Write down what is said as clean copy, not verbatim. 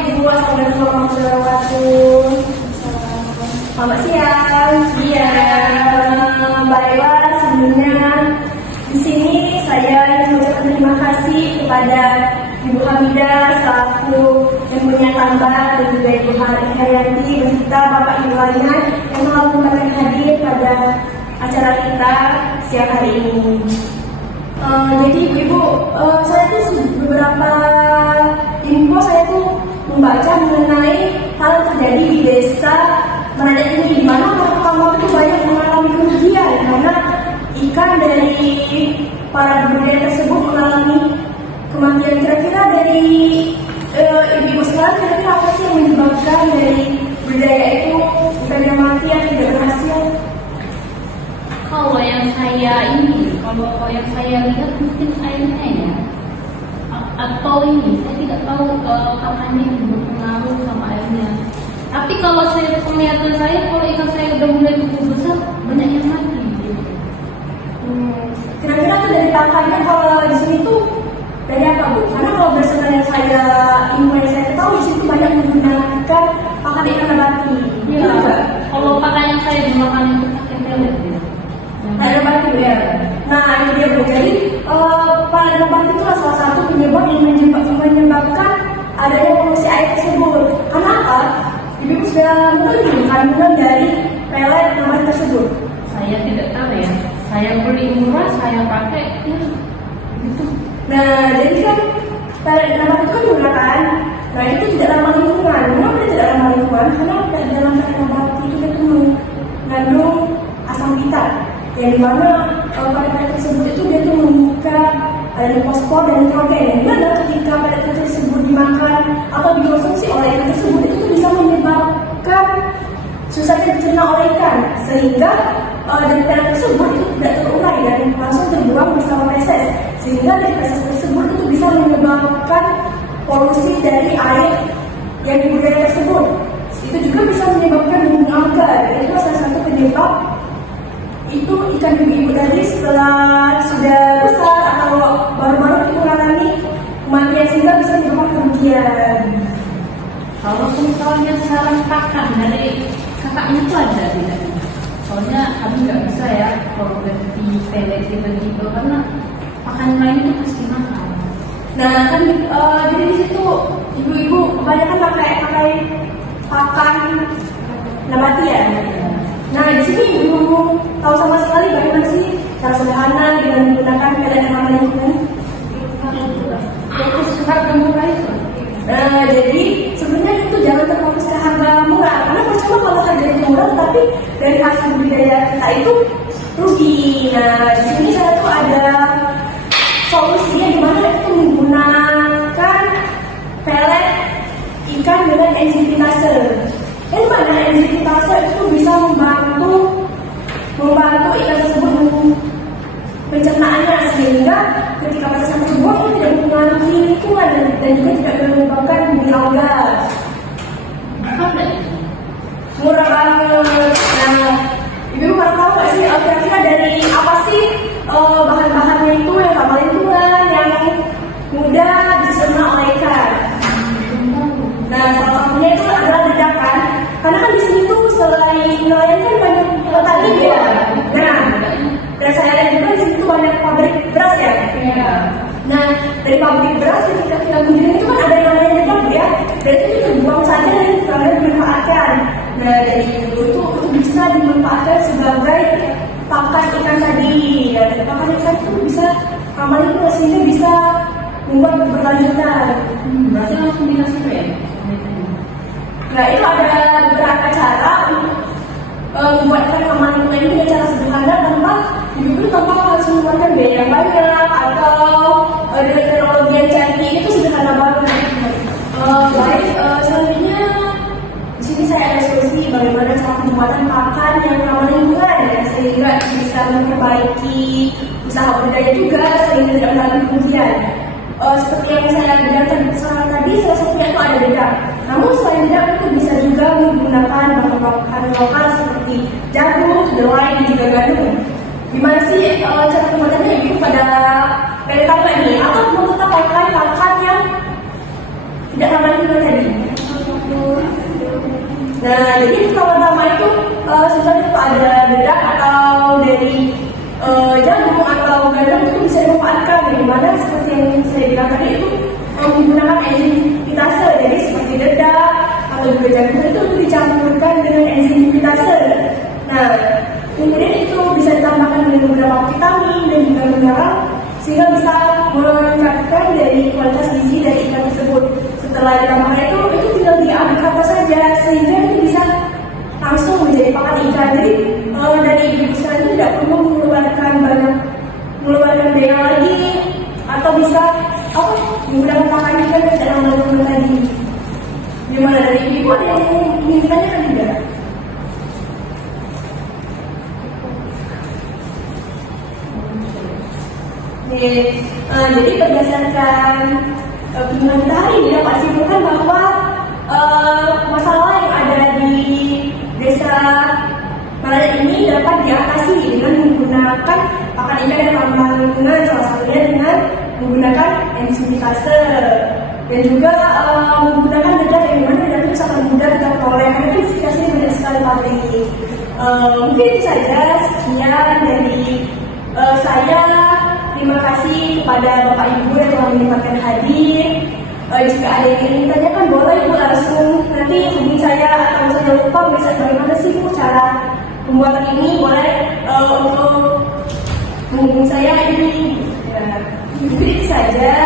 Ibu, assalamualaikum warahmatullahi wabarakatuh. Selamat siang. Iya. Mbak Ewa, sebelumnya di sini saya ingin mengucapkan terima kasih kepada Ibu Hamidah selaku yang punya tambah dan juga Ibu Haryanti beserta Bapak Ibu lainnya yang telah menyempatkan hadir pada acara kita siang hari ini. Jadi Ibu, saya tuh beberapa info saya tuh membaca mengenai hal yang terjadi di desa Meradak ini, di mana orang-orang itu banyak mengalami kerugian karena ikan dari para budidaya tersebut mengalami kematian. Kira-kira dari Ibu sekalian, kira-kira apa sih yang menyebabkan dari budidaya itu ikan yang mati yang tidak berhasil? Kalau yang saya lihat mungkin airnya ya, atau ini saya tidak tahu katanya berpengaruh sama airnya. Tapi kalau saya penglihatan saya, kalau ikan saya udah mulai tumbuh besar, banyak yang mati. Kira-kira tuh dari pakannya kalau di sini tuh dari apa Bu? Karena kalau berdasarkan yang info yang saya tahu di sini banyak menggunakan pakan ikan nabati. Iya. Kalau pakan yang saya gunakan itu pakai pelet ya. Ada batu ya. Nah ini dia Bu. Jadi pakan nabati itu salah satu penyebab yang menyebabkan adanya polusi air tersebut. Karena apa? Ibu sudah menunjukkan kandungan dari pelet nabati tersebut. Saya tidak tahu ya. Saya beli murah, saya pakai ya gitu. Nah jadi kan pelet nabati itu kan digunakan. Nah itu tidak ramah lingkungan. Kenapa dia tidak ramah lingkungan? Karena dalam pelet nabati itu mengandung asam nitrat. Yang dimana pada pelet tersebut itu dia tuh membuka adanya fosfor dan nitrogen. Yang dimana ketika pelet tersebut dimakan atau dikonsumsi oleh ikan tersebut itu bisa menyebabkan susahnya dicerna oleh ikan, sehingga dari pelet tersebut itu tidak terurai dan langsung terbuang bersama feses, sehingga dari feses tersebut itu bisa menyebabkan polusi dari air yang di budidaya tersebut. Itu juga bisa menyebabkan gunung alga. Itu salah satu penyebab itu ikan ibu tadi setelah sudah besar atau baru-baru itu mengalami kematian, sehingga bisa menyebabkan kerugian. Kalau misalnya saran pakan dari kakaknya itu ada tidak? Soalnya kami nggak bisa ya kalau ganti pelet gitu karena pakan lain itu pasti mahal. Nah kan jadi di situ ibu-ibu kebanyakan pakai pakan nabati ya. Nah di sini ibu tahu sama sekali bagaimana sih cara sederhana dengan menggunakan pelet yang ramah lingkungan? Itu harga murah itu. Jadi sebenarnya itu jangan terfokus ke harga murah, karena percuma kalau harga itu murah tapi dari hasil budidaya kita itu rugi. Nah di sini saya tuh ada solusinya, di mana itu menggunakan pelet ikan dengan enzimase. Yang mana enzimase itu bisa membantu ikan tersebut pencernaannya, sehingga ketika proses terbuang itu tidak mempengaruhi lingkungan dan juga tidak menyebabkan bumi alga. Murah banget. Nah, ibu pernah tahu nggak sih kira-kira dari apa sih bahan-bahannya itu yang ramah lingkungan, yang mudah dicerna oleh ikan? Nah, salah satunya itu adalah dedakan. Karena kan di sini tuh selain nelayan kan banyak petani ya. Nah, dan saya lihat juga di situ banyak pabrik beras ya. Nah, dari pabrik beras ketika kita guling itu kan ada yang namanya dedak ya. Dan itu terbuang saja dan tidak dimanfaatkan. Nah, dari itu bisa dimanfaatkan sebagai pakan ikan tadi. Ya, dan pakan ikan itu bisa ramah lingkungan sehingga bisa membuat berkelanjutan. Berarti langsung dikasih ya? Nah, itu ada beberapa cara untuk membuat ikan ramah lingkungan ini dengan cara sederhana tanpa harus mengeluarkan biaya yang banyak atau dengan teknologi yang canggih. Itu sederhana banget. Baik, selanjutnya di sini saya ada solusi bagaimana cara pembuatan pakan yang ramah lingkungan ya, sehingga bisa memperbaiki usaha budidaya juga sehingga tidak mengalami kerugian. Seperti yang saya bilang tadi, salah satunya itu ada dedak. Namun selain dedak itu bisa juga menggunakan bahan lokal seperti jagung, kedelai, dan juga gandum. Gimana sih cara pembuatannya itu pada pelet ini? Atau mau tetap pakai pakan yang tidak ramah lingkungan tadi? Nah, jadi pertama-tama itu sebenarnya itu ada bedak atau dari jagung atau gandum itu bisa dimanfaatkan. Yang mana seperti yang saya bilang tadi itu menggunakan enzim lipase. Jadi seperti dedak atau juga jagung itu dicampurkan dengan enzim lipase. Nah, kemudian itu bisa ditambahkan dengan beberapa vitamin dan juga mineral sehingga bisa meningkatkan dari kualitas gizi dari ikan tersebut. Setelah ditambahkan itu tinggal diaduk apa saja sehingga itu bisa langsung menjadi pakan ikan. Jadi dari ibu besar itu tidak perlu mengeluarkan biaya lagi atau bisa menggunakan pakan ikan yang tidak lama tadi. Gimana dari ibu ada yang ingin ditanyakan juga? Jadi berdasarkan kunjungan kita hari ini dapat simpulkan bahwa masalah yang ada di desa Malayan ini dapat diatasi dengan menggunakan pakan ikan yang ramah lingkungan, salah satunya dengan menggunakan enzim lipase dan juga menggunakan dedak yang mana dedak itu sangat mudah kita peroleh karena spesifikasinya banyak sekali materi. Mungkin itu saja, sekian dari saya. Terima kasih kepada Bapak Ibu yang telah menyempatkan hadir. Jika ada yang ingin ditanyakan boleh Ibu langsung nanti hubungi saya atau misalnya lupa bisa bagaimana sih Bu cara pembuatan ini boleh untuk menghubungi saya ini. Mungkin itu saja.